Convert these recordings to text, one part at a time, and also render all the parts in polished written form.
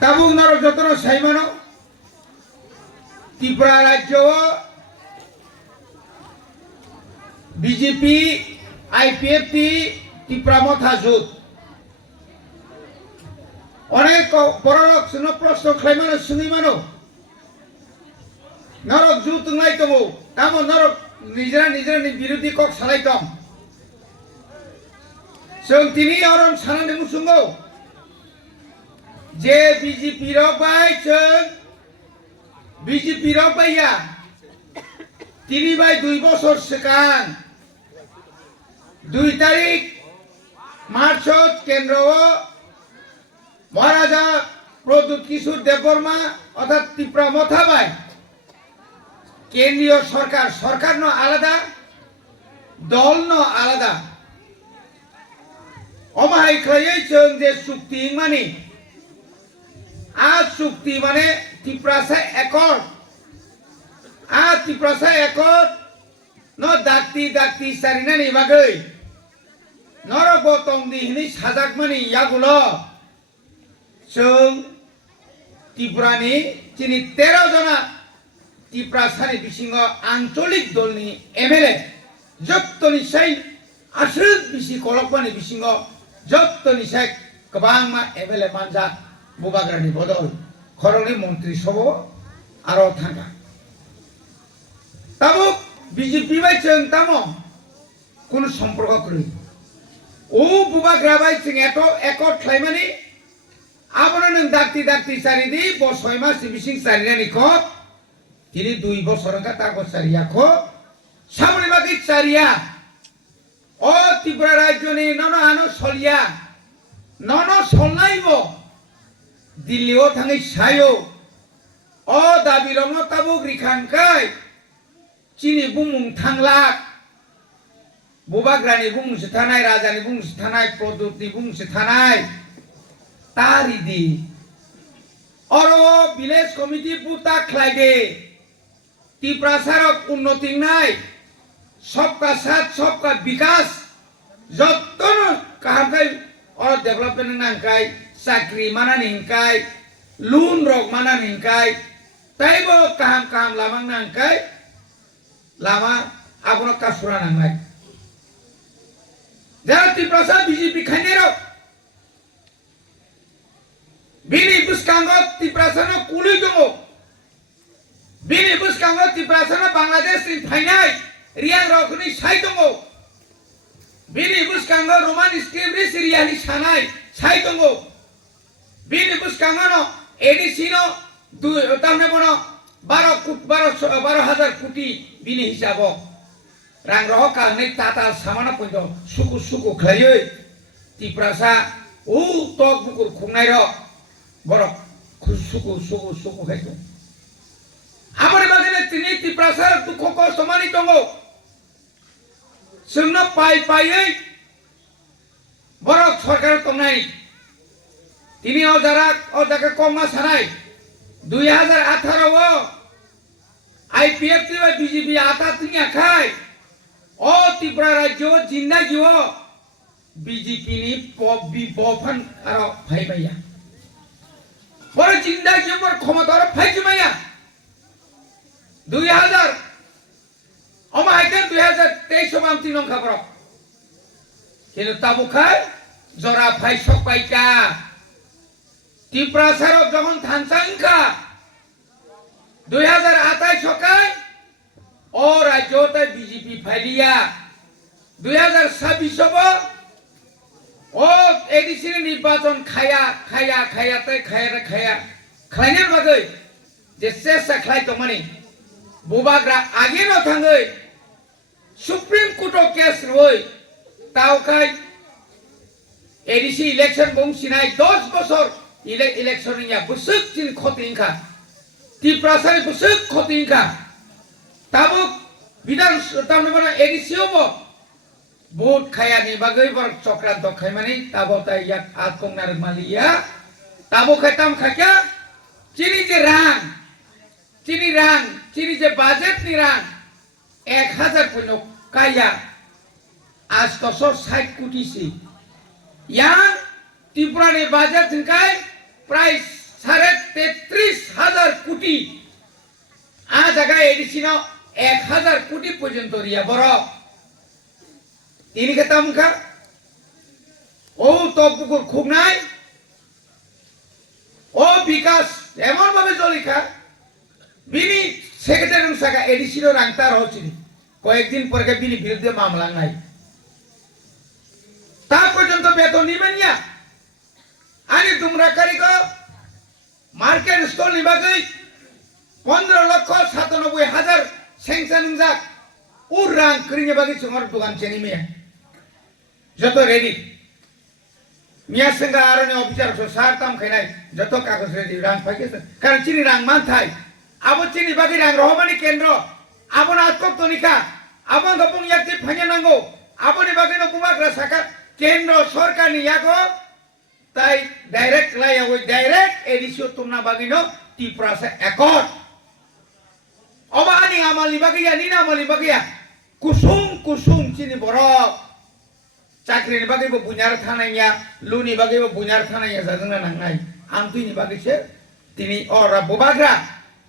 তাবুক নরক যতন সাইমানো ত্রিপুরা রাজ্য বিজেপি আইপিএফটি ত্রিপুরা মথা জোট অনেক বড় প্রশ্ন খাইমানো শুনিমানো নরক জোট নাই তবু তামো নরক নিজেরা নিজেরা বিরোধী কক সালাইতম जों दिनै अरन सानानै मुसुंगौ जे बिजेपि रावबाय जों बिजेपि रावबाया दिनै बाय 2 বছর सिगां 2 तारिख मार्चत केन्द्रआव महाराजा प्रद्युत किशोर देबबर्मा अर्थात त्रिपुरा मथाबाय केंद्रीय सरकार सरकार न आलादा दल न आलादा अमाहाय खायै जों जे चुक्ति माने आ चुक्ति माने त्रिपुरासा एकर्ड आ त्रिपुरासा एकर्ड न दाक्ति दाक्ति सारिनानि बागै नरक बतंग दिहनि साजाक माने यागुलो जों त्रिपुरानि दिनै 13 जना त्रिपुरासानि बिसिङाव आन्चलिक दलनि एमएलए जत्तनि साइ आसुक बिसि कलकमानि बिसिङाव जत्तनि साइ गोबां मा एमएलए मानजा बुबाग्रानि बदल खरंनि मन्त्रि सब आरो थांगा ताबो बिजेपि बाय जों तामो कोन सम्पर्क करै ओ बुबाग्रा बाय जों एतो एकट खालायमानि आबोनो नों दाक्ति दाक्ति सारिदि बसय मास बिसिं सारिनानि ख दिनै 2 বছरका ताको सारियाखो सामने बागै सारिया ओ त्रिपुरा राज्यनि ननो आनो सलिया ननो सलनायबो दिल्लीआव थाङै सायो ओ दाबिरनो ताबुक रिखानखाय चिनि बुमुं थांला बुबाग्रानि बुंसो थानाय राजानि बुंसो थानाय प्रद्युतनि बुंसो थानाय तारिदि अरो विलेज कमिटी बुता खलायदे त्रिपुरा सारक उन्नति नाय सबका साथ सबका विकास जत्तन काहामखाय और डेभलपमेन्ट नांखाय साख्रि मानानि हिंखाय लुन रक मानानि हिंखाय ताइबो काहाम काहाम लामां नांखाय लामा आबनो कासुरा नांनाय जारा त्रिपुरा सा बिजेपि खायनेरो बिनि बुसकांगो त्रिपुरा सानो कुलुइ दङ बिनि बुसकांगो त्रिपुरा सानो बांलादेशनि फायनाय रियां रखनि साइ दङ बिनि बुसकांगो रोमान स्क्रिप्ट रियानि सानाय साइ दङ बिनि बुसकांगो एडिसिनो तामने बनो 12,000 कोटी बिनि हिसाबाव रां रह कांनै टाटा सामाना पइन्ट सुकु सुकु खायै त्रिपुरा सा उ तक बुकुर खुंनाय र बरक सुकु सुकु सुकु खायतो आबार बागैनो दिनै त्रिपुरा सा दुख खस्थ मानि दङ जोंनो पाइ पायै बरक सरकार तंनाय दिनै अजाका कमा सानाय 2018 आईपीएफ टिबा बीजेपी आता तिनि आखाय ओ त्रिपुरा राज्य जिंदगी बीजेपी नि बफन आरो फाइबाया बर जिंदगी बर क्षमता आरो फाइजमाया 2000 अमाहायके 2023 बामति नंखाबर किन्तु ताबुखाय जरा फाइ सकबायका त्रिपुरा सारक जखन थांसांखा 2028 सकाय ओ राज्यते बीजेपी फाइलिया 2026 ओ एडिसि निर्वाचन खाया खायनाय बागै जे सेसा खाय तमानि बुबाग्रा आगे न थाङै सुप्रीम कोर्ट केस रय तावखाय एडिसि इलेक्शन बंसिनाय 10 বছর इलेक्शन या बुसुक दिन खतिंखा त्रिपुरा सानि बुसुक खतिंखा ताबुक बिधान तामने बना एडिसिओबो भोट खायानि बागै बर चक्रान्त खायमानि ताबोताय याक आतंनार मालिया ताबो खायताम खाक्या चिनि जे बाजेट नि रां 1000 पइनो काया आज 260 कोटी सि या त्रिपुरा नि बाजेट थिंखाय प्राय 7 কোটি আ জায়গায় এডিসিনাও 1000 কোটি পর্যন্ত রিয়া বড় তিনি খেতাম খা ও তো পুকুর খুব নাই ও বিকাশ এমন ভাবে জলিখা বিনি সেক্রেটারি শাখা এডিসিনো রাংতার হচ্ছিল কয়েকদিন পরে বিনি বিরুদ্ধে মামলা নাই তা পর্যন্ত বেতন নিবেন না আনি তোমরা কারিগো মার্কেট স্টল নিবাগৈ 15,97,000 স্যাংশন যাক উর রাং করিনে বাগৈ চঙর দোকান চেনি মিয়া যত রেডি মিয়া সঙ্গে আরনে অফিসার সার তাম খাইনাই যত কাগজ রেডি রাং পাইছে কারণ চিনি রাং মান থাই আবো চিনি বাগৈ রাং রহমানি কেন্দ্র আবন আতক তনিকা আবন গপং ইয়াতি ফাইনে নাঙ্গো আবনি বাগৈ ন বুমাগ্রা শাখা কেন্দ্র সরকার নিয়াগো তাই ডাইরেক্ট লাইয়া ওই ডাইরেক্ট এডিসিও তোমরা বাগিন ত্রিপুরাসে একর অবানি আমালি বাগিয়া নিনা আমালি বাগিয়া কুসুম কুসুম চিনি বরফ চাকরিনি বাগিবো বুনার থানাইয়া লুনি বাগিবো বুনার থানাইয়া জাজনা নাংনাই আং তুইনি বাগিছে তিনি অরা ববাগ্রা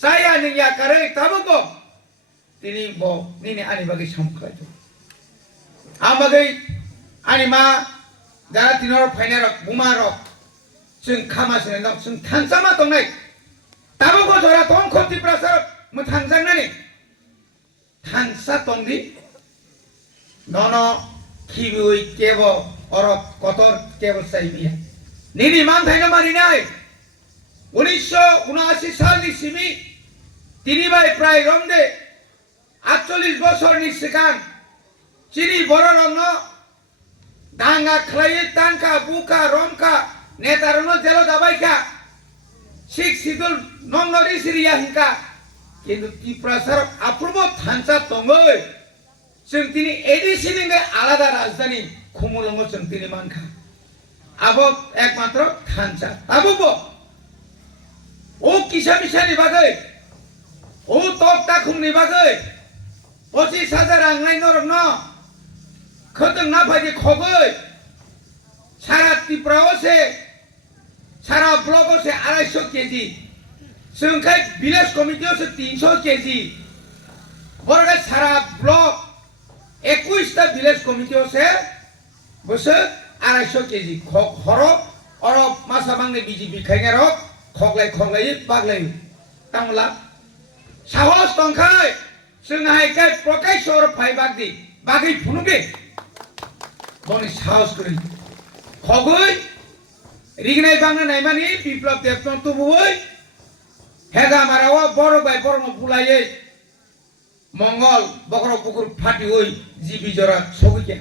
সায়া নিয়া কারে তাবুকো তিনি ব নিনি আনি বাগি সামখাইতো আমাগৈ আনি মা যারা তিনর ফাইনার বুমার जों खामासिनो दं जों थांजामा दंनाय दाबो गजरा दं खति प्रसार मो थांजांनानै थांसा दंदि नन खिबुइ केब अरब कतर केब साइबिया निनि मान थाइनो मारिनाय 1979 सालनि सिमि তিনি ভাই প্রায় রমদে 48 বছরनि सिगां চিনি বড় রং দাঙ্গা খালাই তানকা বুকা রমকা नेतारनो जेलो दाबाइका सिख सिदुल नंगरी सिरिया हिंका किन्तु त्रिपुरासार अपूर्व थांसा दंगै जों दिनै एडिसिनिगे आलादा राजधानी खुमुलंगो जों दिनै मानखा आबो एकमात्र थांसा आबो ओ किसा मिसानि बागै ओ तक ताखुमनि बागै 25,000 आंनाय नरमनो खोदों ना फाइदि खगै सारा त्रिपुराओ से सारा ब्लॉकों से 250 केजी संख्या विलेज कमिटियों से 300 केजी और सारा ब्लॉक 21 टा विलेज कमिटियों से बस 250 केजी खरो और मासा बांगने बीजेपी खाइने रो खगलाई बागलाई तांगला साहस दंखाय जोंहाय काय प्रकाश और फाइ बागदि बागै फुनुगे बनि साहस करि खगै रिगनाय बांना नायमानि बिप्लब देबन तुबुय हेगा मारावा बड़ बाय बरम बुलायै मंगल बगर पुकुर फाटी होई जीबी जरा सगैके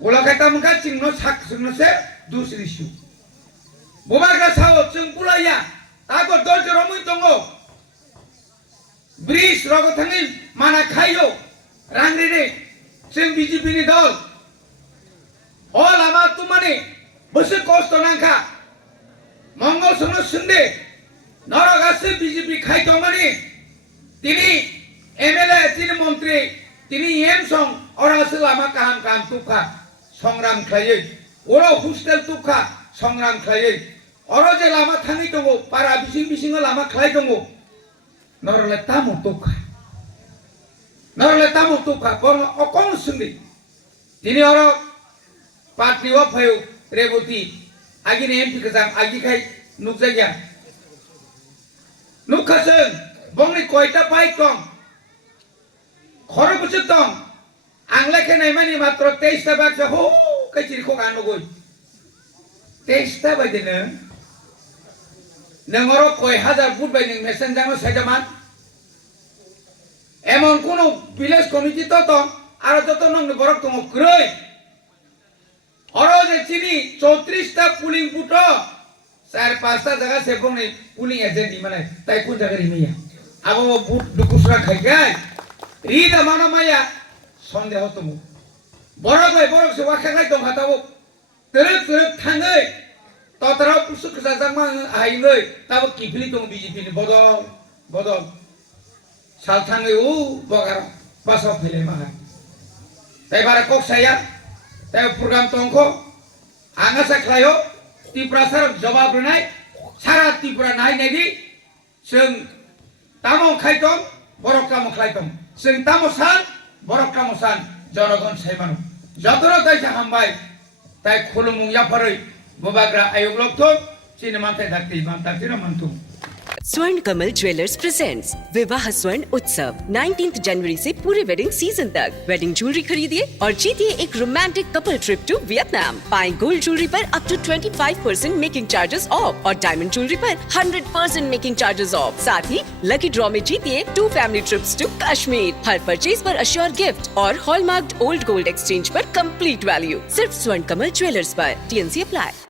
ओलाखायता मुखा चिंनो साक सुनसे दूसरी सु बुमाग्रा साव जों बुलाया ताको दर्ज रमुय दंगो ब्रिज रग थाङै माना खायो रांग्रिनि जों बीजेपी नि दल ओ लामा तुमाने बसे कष्ट नांखा मंगल सोनो सुंदे नरगासे बीजेपी खाइतमाने तिनी एमएलए तिनी मंत्री तिनी एम सं अरासे लामा काम काम तुखा संग्राम खायै ओरो हस्टेल तुखा संग्राम खायै अरो जे लामा थाङै दङ पारा बिसिं बिसिं लामा खाय दङ नरले तामु तुखा बरं अकं सुंदे तिनी अरो पार्टी व भयो रेवती आगी ने एमपी कजाम आगी खाय नुकजाया नुखासों बंगनि कयटा बाइक दं खर बुसु दं आंलाखे नायमानि मात्र 23 टा बाइक हो कायचिरिखौ गानगै 23 टा बायदिनो नोंरो कय हाजार फुट बाय नों मेसेन्जारनो साइदामान एमन कोनो विलेज कमिटि तो दं आरो जत नंनो बरक दङ ग्रै और जे चिनी 34 टा पुलिंग बुथ 4-5 टा जगह से बंगनि पुलिंग एजेंट माने ताई कोन जगह रिमिया अब बुथ दुकुसरा खाइगाय रि दा मानो माया सन्देह तमु बरक से वाखागाय दं हाताबो तरक थाङै ततराव पुसु खजाजामा आइलै ताबो किफिलि दं बीजेपी नि बदल साल थाङै उ बगार बासाव फैले माहा ताई बारा कक्साया ताई प्रग्राम तंखो आङा साख्लायो त्रिपुरा सार जवाब होनाय सारा त्रिपुरा नायनायदि जों तामो खायतम बरक तामो खायतम जों तामो सान बरक तामो सान जनगण साइबानो जतरो ताइसा हामबाय ताइ खुलुमुं याफारै बुबाग्रा आयुग्लक्तो चिनमाते दाक्ति मांतातिरो मंतु स्वर्ण कमल ज्वेलर्स प्रेजेंट्स विवाह स्वर्ण उत्सव 19 जनवरी से पूरे वेडिंग सीजन तक वेडिंग ज्वेलरी खरीदिए और जीतिए एक romantic couple trip to Vietnam. पाएं गोल्ड ज्वेलरी पर up to 25% making charges off और डायमंड ज्वेलरी पर 100% मेकिंग चार्जेस ऑफ। साथ ही लकी ड्रॉ में जीतिए 2 फैमिली ट्रिप्स टू कश्मीर। हर परचेज पर अश्योर गिफ्ट और हॉलमार्क्ड ओल्ड गोल्ड एक्सचेंज पर कंप्लीट वैल्यू। सिर्फ स्वर्ण कमल ज्वेलर्स पर। TNC apply.